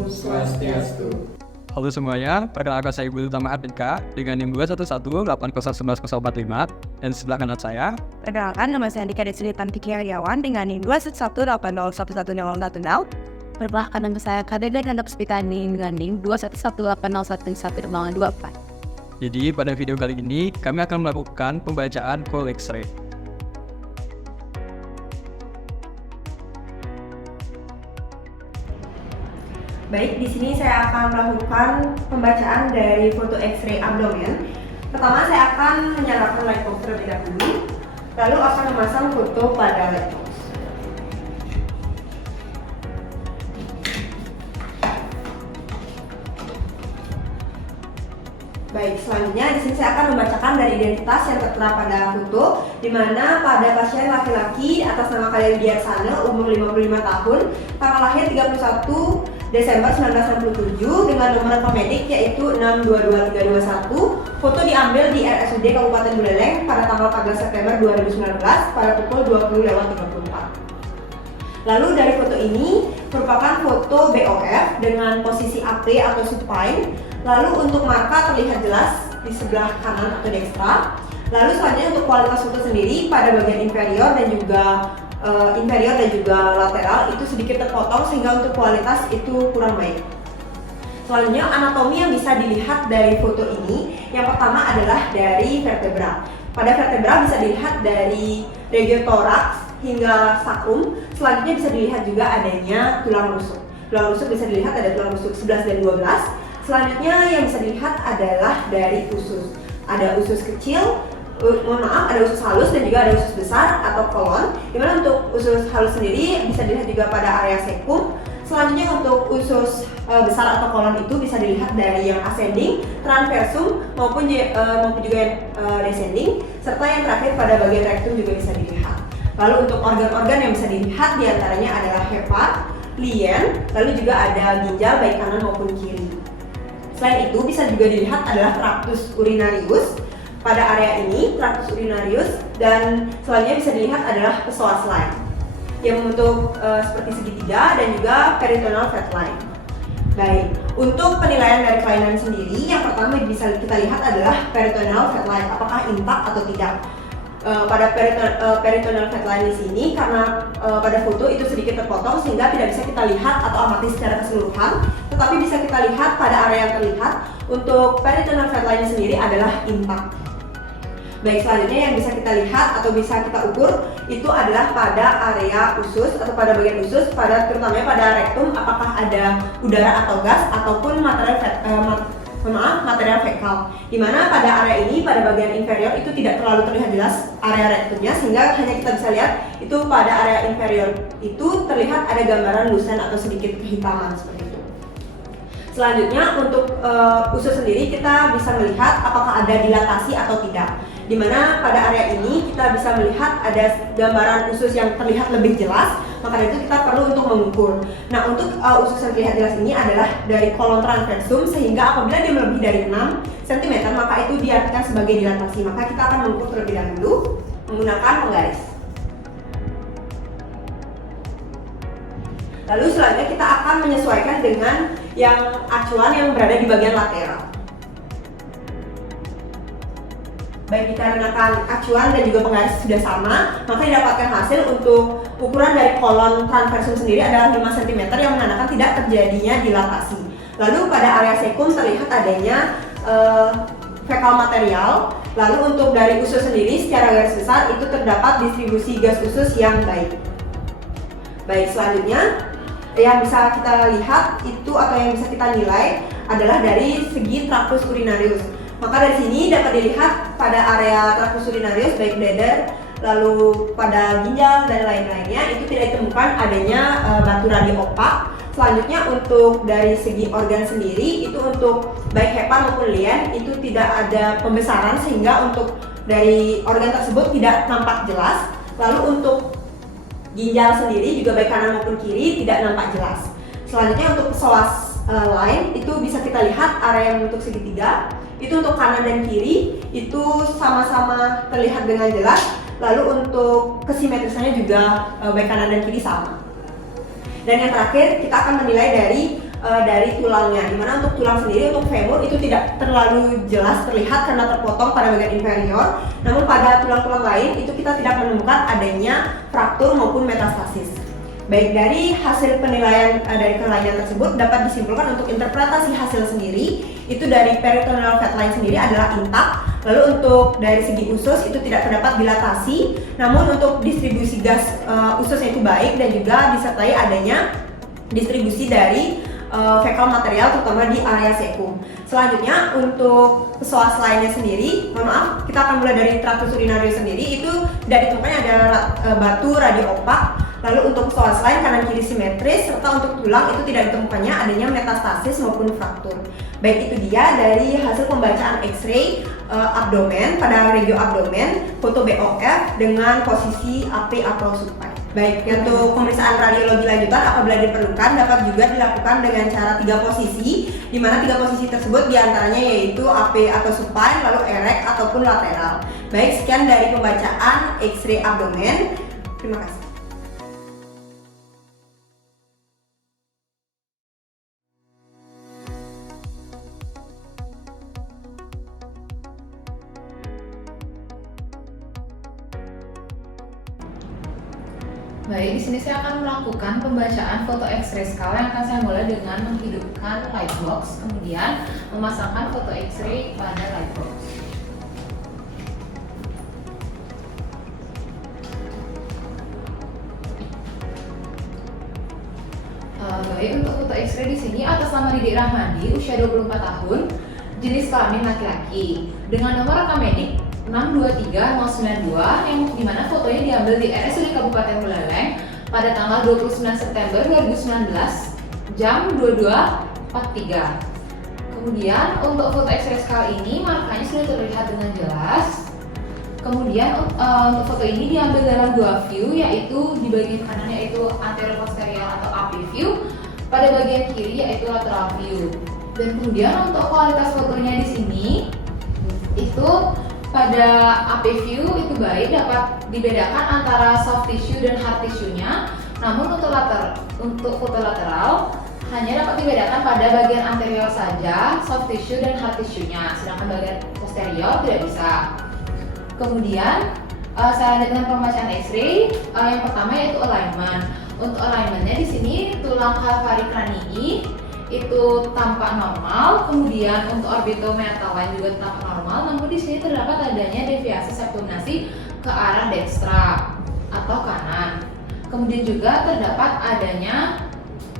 Om Swastiastu. Halo semuanya, perkenalkan saya Ibu Utama Ardika dengan NIM 211801145 dan sebelah kanan saya. Perkenalkan, nama saya Andika Desri Tantiki Aryawan dengan NIM 211801110. Perkenalkan, nama saya Kadeda Ganda Puspitani dengan NIM 21180111024. Jadi pada video kali ini kami akan melakukan pembacaan call X-ray. Baik, di sini saya akan melakukan pembacaan dari foto X-ray abdomen. Pertama, saya akan menyalakan light box terlebih dahulu, lalu akan memasang foto pada light box. Baik, selanjutnya di sini saya akan membacakan dari identitas yang tertera pada foto, di mana pada pasien laki-laki atas nama Khalil Diarsana, umur 55 tahun, tanggal lahir 31 Desember 1967 dengan nomor rekening yaitu 622321. Foto diambil di RSUD Kabupaten Buleleng pada tanggal 14 September 2019 pada pukul 20.34. Lalu dari foto ini merupakan foto BOF dengan posisi AP atau supine. Lalu untuk marka terlihat jelas di sebelah kanan atau dekstra. Lalu selanjutnya untuk kualitas foto sendiri pada bagian inferior dan juga lateral itu sedikit terpotong sehingga untuk kualitas itu kurang baik. Selanjutnya anatomi yang bisa dilihat dari foto ini, yang pertama adalah dari vertebra. Pada vertebra bisa dilihat dari regiotoraks hingga sakrum. Selanjutnya bisa dilihat juga adanya tulang rusuk. Tulang rusuk bisa dilihat ada tulang rusuk 11 dan 12. Selanjutnya yang bisa dilihat adalah dari usus. Ada usus kecil, ada usus halus dan juga ada usus besar atau kolon. Dimana untuk usus halus sendiri bisa dilihat juga pada area sekum. Selanjutnya untuk usus besar atau kolon itu bisa dilihat dari yang ascending, transversum maupun juga yang descending, serta yang terakhir pada bagian rectum juga bisa dilihat. Lalu untuk organ-organ yang bisa dilihat diantaranya adalah hepat, lien, lalu juga ada ginjal baik kanan maupun kiri. Selain itu bisa juga dilihat adalah tractus urinarius pada area ini, tractus urinarius, dan selanjutnya bisa dilihat adalah psoas line yang membentuk seperti segitiga dan juga peritoneal fat line. Baik, untuk penilaian dari kelainan sendiri, yang pertama bisa kita lihat adalah peritoneal fat line, apakah intak atau tidak. Pada peritoneal fat line di sini karena pada foto itu sedikit terpotong sehingga tidak bisa kita lihat atau amati secara keseluruhan, tetapi bisa kita lihat pada area yang terlihat untuk peritoneal fat line sendiri adalah intak. Baik, selanjutnya yang bisa kita lihat atau bisa kita ukur itu adalah pada area usus atau pada bagian usus, terutamanya pada rektum, apakah ada udara atau gas ataupun material fekal. Dimana pada area ini, pada bagian inferior itu tidak terlalu terlihat jelas area rektumnya, sehingga hanya kita bisa lihat itu pada area inferior itu terlihat ada gambaran lusen atau sedikit kehitaman seperti itu. Selanjutnya untuk usus sendiri kita bisa melihat apakah ada dilatasi atau tidak. Dimana pada area ini kita bisa melihat ada gambaran usus yang terlihat lebih jelas, maka itu kita perlu untuk mengukur. Nah, untuk usus yang terlihat jelas ini adalah dari kolon transversum, sehingga apabila dia melebihi dari 6 cm maka itu diartikan sebagai dilatasi. Maka kita akan mengukur terlebih dahulu menggunakan penggaris. Lalu selanjutnya kita akan menyesuaikan dengan yang acuan yang berada di bagian lateral. Baik, dikarenakan acuan dan juga penggaris sudah sama, maka didapatkan hasil untuk ukuran dari kolon transversum sendiri adalah 5 cm yang menandakan tidak terjadinya dilatasi. Lalu pada area sekum terlihat adanya fekal material. Lalu untuk dari usus sendiri secara garis besar itu terdapat distribusi gas usus yang baik. Baik, selanjutnya yang bisa kita lihat itu atau yang bisa kita nilai adalah dari segi tractus urinarius. Maka dari sini dapat dilihat pada area tractus urinarius baik bladder, lalu pada ginjal dan lain-lainnya itu tidak ditemukan adanya batu radi opak. Selanjutnya untuk dari segi organ sendiri itu untuk baik hepa maupun lien itu tidak ada pembesaran sehingga untuk dari organ tersebut tidak nampak jelas. Lalu untuk ginjal sendiri juga baik kanan maupun kiri tidak nampak jelas. Selanjutnya untuk psoas line itu bisa kita lihat area yang bentuk segitiga. Itu untuk kanan dan kiri itu sama-sama terlihat dengan jelas. Lalu untuk kesimetrisannya juga baik kanan dan kiri sama. Dan yang terakhir kita akan menilai dari dari tulangnya. Dimana untuk tulang sendiri, untuk femur itu tidak terlalu jelas terlihat karena terpotong pada bagian inferior. Namun pada tulang-tulang lain itu kita tidak menemukan adanya fraktur maupun metastasis. Baik, dari hasil penilaian dari kelainan tersebut dapat disimpulkan untuk interpretasi hasil sendiri itu dari peritoneal fat line sendiri adalah intak. Lalu untuk dari segi usus itu tidak terdapat dilatasi, namun untuk distribusi gas ususnya itu baik dan juga disertai adanya distribusi dari fekal material terutama di area sekum. Selanjutnya untuk psoas lainnya sendiri, mohon maaf, kita akan mulai dari tractus urinarius sendiri itu tidak ditemukannya ada batu radiopak. Lalu untuk psoas lain kanan kiri simetris serta untuk tulang itu tidak ditemukannya adanya metastasis maupun fraktur. Baik, itu dia dari hasil pembacaan X-ray abdomen pada regio abdomen, foto BOF dengan posisi AP atau supine. Baik, untuk pemeriksaan radiologi lanjutan apabila diperlukan dapat juga dilakukan dengan cara 3 posisi, di mana 3 posisi tersebut diantaranya yaitu AP atau supine, lalu erect ataupun lateral. Baik, sekian dari pembacaan X-ray abdomen. Terima kasih. Baik, di sini saya akan melakukan pembacaan foto X-ray skala yang akan saya mulai dengan menghidupkan lightbox, kemudian memasangkan foto X-ray pada lightbox. Baik, untuk foto X-ray di sini atas nama Didik Rahmadi, usia 24 tahun, jenis kelamin laki-laki, dengan nomor rekam medik 623092 yang dimana fotonya diambil di RSUD Kabupaten Buleleng pada tanggal 29 September 2019 jam 22.43. Kemudian untuk foto X-ray skala ini markanya sudah terlihat dengan jelas. Kemudian untuk foto ini diambil dalam 2 view, yaitu di bagian kanan yaitu anterior posterior atau AP view, pada bagian kiri yaitu lateral view. Dan kemudian untuk kualitas fotonya di sini itu pada AP view itu baik, dapat dibedakan antara soft tissue dan hard tissue-nya. Namun untuk foto lateral hanya dapat dibedakan pada bagian anterior saja soft tissue dan hard tissue-nya, sedangkan bagian posterior tidak bisa. Kemudian saya lanjut dengan pembacaan X-ray. Yang pertama yaitu alignment. Untuk alignment-nya di sini tulang kalvari cranii itu tampak normal, kemudian untuk orbitomeataline juga tampak normal, namun di sini terdapat adanya deviasi septum nasi ke arah dextra atau kanan. Kemudian juga terdapat adanya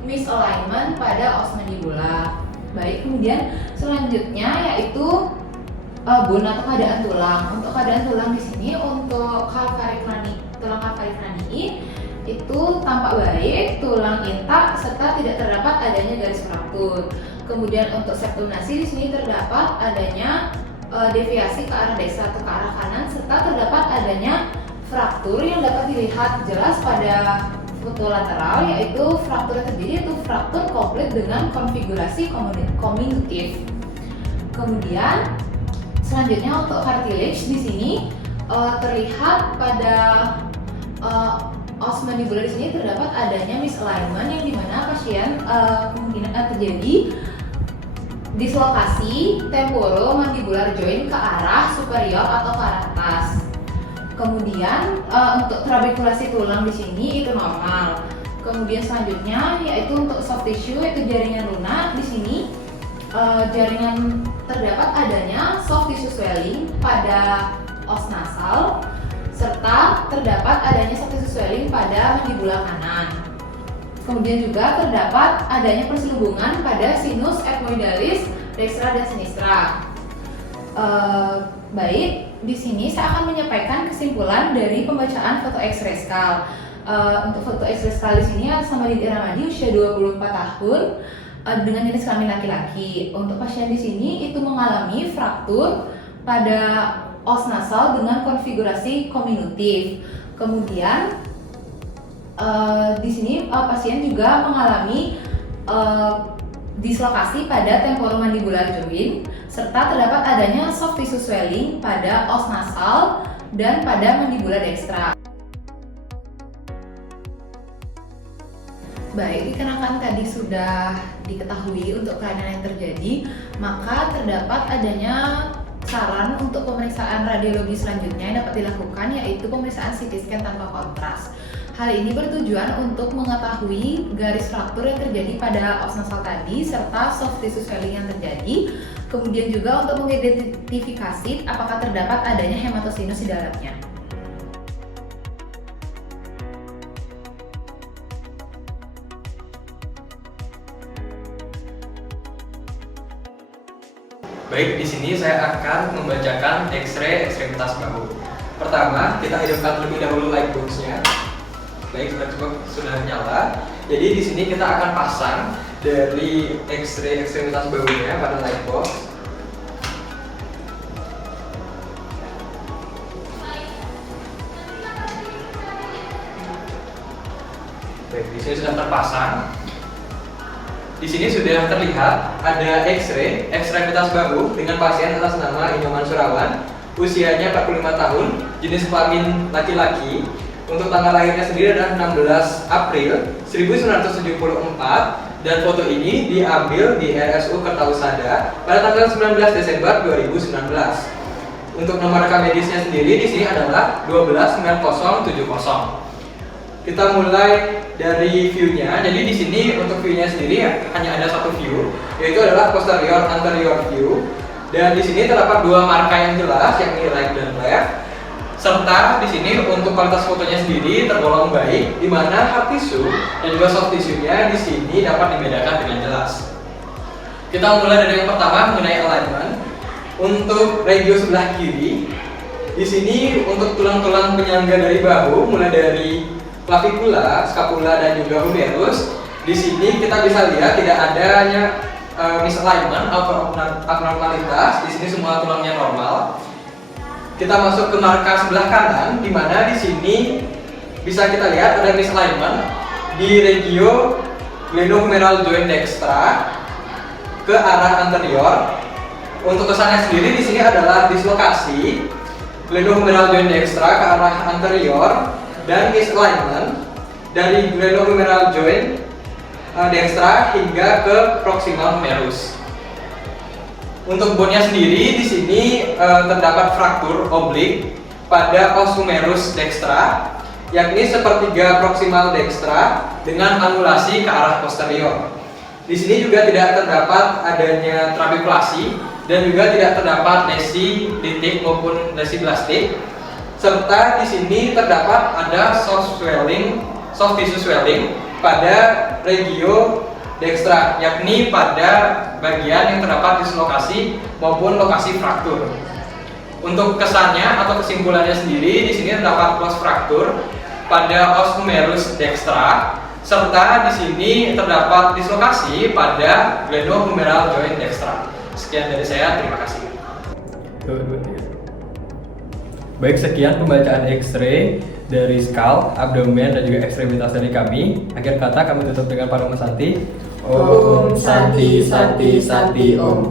misalignment pada os mandibula. Baik, kemudian selanjutnya yaitu bone atau keadaan tulang. Untuk keadaan tulang di sini untuk tulang kalvari cranii itu tampak baik, tulang intak serta tidak terdapat adanya garis fraktur. Kemudian untuk septum nasi di sini terdapat adanya deviasi ke arah dextra atau ke arah kanan serta terdapat adanya fraktur yang dapat dilihat jelas pada foto lateral, yaitu fraktur yang terdiri yaitu fraktur komplit dengan konfigurasi kominutif. Kemudian selanjutnya untuk cartilage di sini terlihat pada os mandibular di sini terdapat adanya misalignment yang dimana pasien kemungkinan terjadi dislokasi temporomandibular joint ke arah superior atau ke arah atas. Kemudian untuk trabekulasi tulang di sini itu normal. Kemudian selanjutnya yaitu untuk soft tissue yaitu jaringan lunak di sini jaringan terdapat adanya soft tissue swelling pada os nasal serta terdapat adanya soft tissue swelling pada mandibula kanan. Kemudian juga terdapat adanya perselubungan pada sinus ethmoidalis dextra dan sinistra. Baik, di sini saya akan menyampaikan kesimpulan dari pembacaan foto X-ray skal. Untuk foto X-ray skal di sini atas nama Didik Rahmadi usia 24 tahun dengan jenis kelamin laki-laki. Untuk pasien di sini itu mengalami fraktur pada os nasal dengan konfigurasi kominutif. Kemudian di sini pasien juga mengalami dislokasi pada temporomandibular joint serta terdapat adanya soft tissue swelling pada os nasal dan pada mandibula dextra. Baik, dikarenakan tadi sudah diketahui untuk kelainan yang terjadi, maka terdapat adanya saran untuk pemeriksaan radiologi selanjutnya yang dapat dilakukan, yaitu pemeriksaan CT scan tanpa kontras. Hal ini bertujuan untuk mengetahui garis fraktur yang terjadi pada os nasal tadi serta soft tissue swelling yang terjadi, kemudian juga untuk mengidentifikasi apakah terdapat adanya hematosinus di dalamnya. Baik, di sini saya akan membacakan X-ray ekstremitas bahu. Pertama, kita hidupkan terlebih dahulu lightbox-nya. Baik, lightbox sudah nyala. Jadi di sini kita akan pasang dari X-ray ekstremitas bahunya pada lightbox. Baik, di sini sudah terpasang. Di sini sudah terlihat ada X-ray ekstremitas bahu dengan pasien atas nama Inyoman Surawan, usianya 45 tahun, jenis kelamin laki-laki. Untuk tanggal lahirnya sendiri adalah 16 April 1974 dan foto ini diambil di RSU Kertausada pada tanggal 19 Desember 2019. Untuk nomor rekam medisnya sendiri di sini adalah 129070. Kita mulai dari view-nya. Jadi di sini untuk view-nya sendiri hanya ada satu view, yaitu adalah posterior anterior view. Dan di sini terdapat dua marka yang jelas, yakni right dan left. Serta di sini untuk kualitas fotonya sendiri tergolong baik, di mana hard tissue dan juga soft tissue-nya di sini dapat dibedakan dengan jelas. Kita mulai dari yang pertama mengenai alignment. Untuk regio sebelah kiri, di sini untuk tulang-tulang penyangga dari bahu, mulai dari clavicula, scapula dan juga humerus. Di sini kita bisa lihat tidak adanya misalignment atau abnormalitas. Di sini semua tulangnya normal. Kita masuk ke marka sebelah kanan, di mana di sini bisa kita lihat ada misalignment di regio glenohumeral joint dextra ke arah anterior. Untuk kesannya sendiri di sini adalah dislokasi glenohumeral joint dextra ke arah anterior dan misalignment dari glenohumeral joint dextra hingga ke proximal humerus. Untuk bone-nya sendiri di sini terdapat fraktur oblik pada os humerus dextra, yakni sepertiga proximal dextra dengan angulasi ke arah posterior. Di sini juga tidak terdapat adanya trabekulasi dan juga tidak terdapat lesi litik maupun lesi blastik. Serta di sini terdapat ada soft tissue swelling pada regio dextra, yakni pada bagian yang terdapat dislokasi maupun lokasi fraktur. Untuk kesannya atau kesimpulannya sendiri di sini terdapat close fraktur pada os humerus dextra, serta di sini terdapat dislokasi pada glenohumeral joint dextra. Sekian dari saya, terima kasih. Baik, sekian pembacaan X-ray dari skull, abdomen, dan juga ekstremitas dari kami. Akhir kata kami tutup dengan Parama Santi. Om Santi Santi Santi Om.